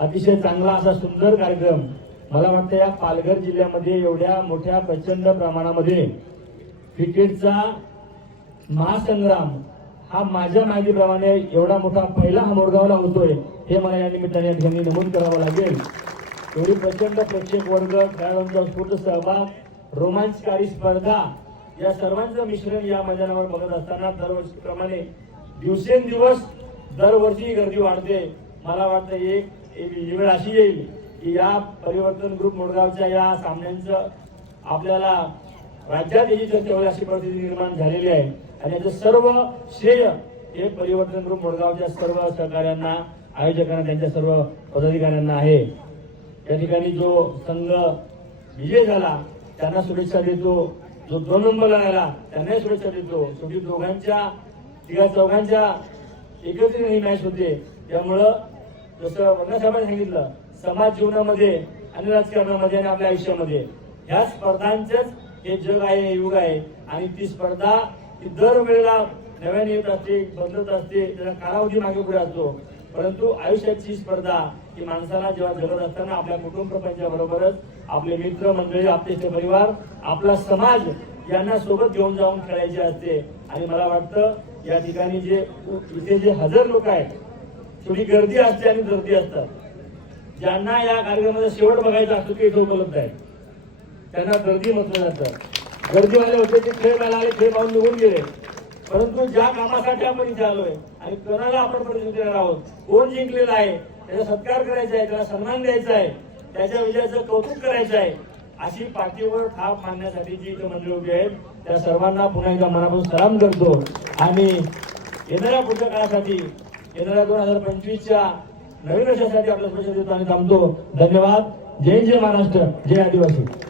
अतिशय चांगला असा सुंदर कार्यक्रम. मला वाटतं या पालघर जिल्ह्यामध्ये एवढ्या मोठ्या प्रचंड प्रमाणामध्ये क्रिकेटचा महासंग्राम हा माझ्या माहितीप्रमाणे एवढा मोठा पहिला हा मोडगावला होतोय हे मला या निमित्ताने या ठिकाणी नमूद करावं लागेल. एवढी प्रचंड प्रेक्षक वर्ग खेळाडूंचा स्फूर्त सहभाग रोमांचकारी स्पर्धा या सर्वांचं मिश्रण या मैदानावर बघत असताना दरवर्षीप्रमाणे दिवसेंदिवस दरवर्षी गर्दी वाढते. मला वाटतं एक एक वेळ अशी येईल की या परिवर्तन ग्रुप मोडगावच्या या सामन्यांचं आपल्याला राज्यात याची चर्चा होईल अशी परिस्थिती निर्माण झालेली आहे. आणि याचं सर्व श्रेय हे परिवर्तन ग्रुप मोडगावच्या सर्व सहकार्यांना आयोजकांना त्यांच्या सर्व पदाधिकाऱ्यांना आहे. या ठिकाणी जो संघ विजय झाला त्यांना शुभेच्छा देतो. जो दोन नंबरला राहिला त्यांनाही शुभेच्छा देतो. शेवटी दोघांच्या तिघा चौघांच्या एकत्रित ही मॅच होते. त्यामुळं जसं वंगासाहेबांनी सांगितलं समाज जीवनामध्ये आणि राजकारणामध्ये आणि आपल्या आयुष्यामध्ये. ह्या स्पर्धांचंच हे जग आहे हे युग आहे. आणि ती स्पर्धा ती दरवेळेला नव्याने येत असते बदलत असते त्याचा कालावधी मागे पुढे असतो. परंतु आयुष्याची स्पर्धा ही माणसाला जेव्हा जगत असताना आपल्या कुटुंब प्रपंचा बरोबरच आपले मित्र मंडळी आपले परिवार आपला समाज यांना सोबत घेऊन जाऊन खेळायचे असते. आणि मला वाटतं या ठिकाणी जे इथे जे हजर लोक आहेत थोडी गर्दी असते आणि गर्दी असतात. ज्यांना या कार्यक्रमाचा शेवट बघायचा असतो ते इथे उपलब्ध आहे. त्यांना गर्दी म्हटलं जातं गर्दीवाले होते ते खेळ खेळायला आले खेळ पाहून निघून गेले. परंतु ज्या कामासाठी आपण इथे आलोय आणि कोणाला आपण प्रतिनिधी देणार आहोत कोण जिंकलेला आहे त्याचा सत्कार करायचा आहे त्याला सन्मान द्यायचा आहे त्याच्या विजयाचं कौतुक करायचं आहे अशी पाठीवर थाप मानण्यासाठी जी इथं मंडळी उभी आहेत त्या सर्वांना पुन्हा एकदा मनापासून सलाम करतो. आणि येणाऱ्या पुढच्या काळासाठी येणाऱ्या दोन हजार पंचवीसच्या नवीन वर्षासाठी आपल्या स्पर्श देतो आणि थांबतो. धन्यवाद. जय जय महाराष्ट्र. जय आदिवासी.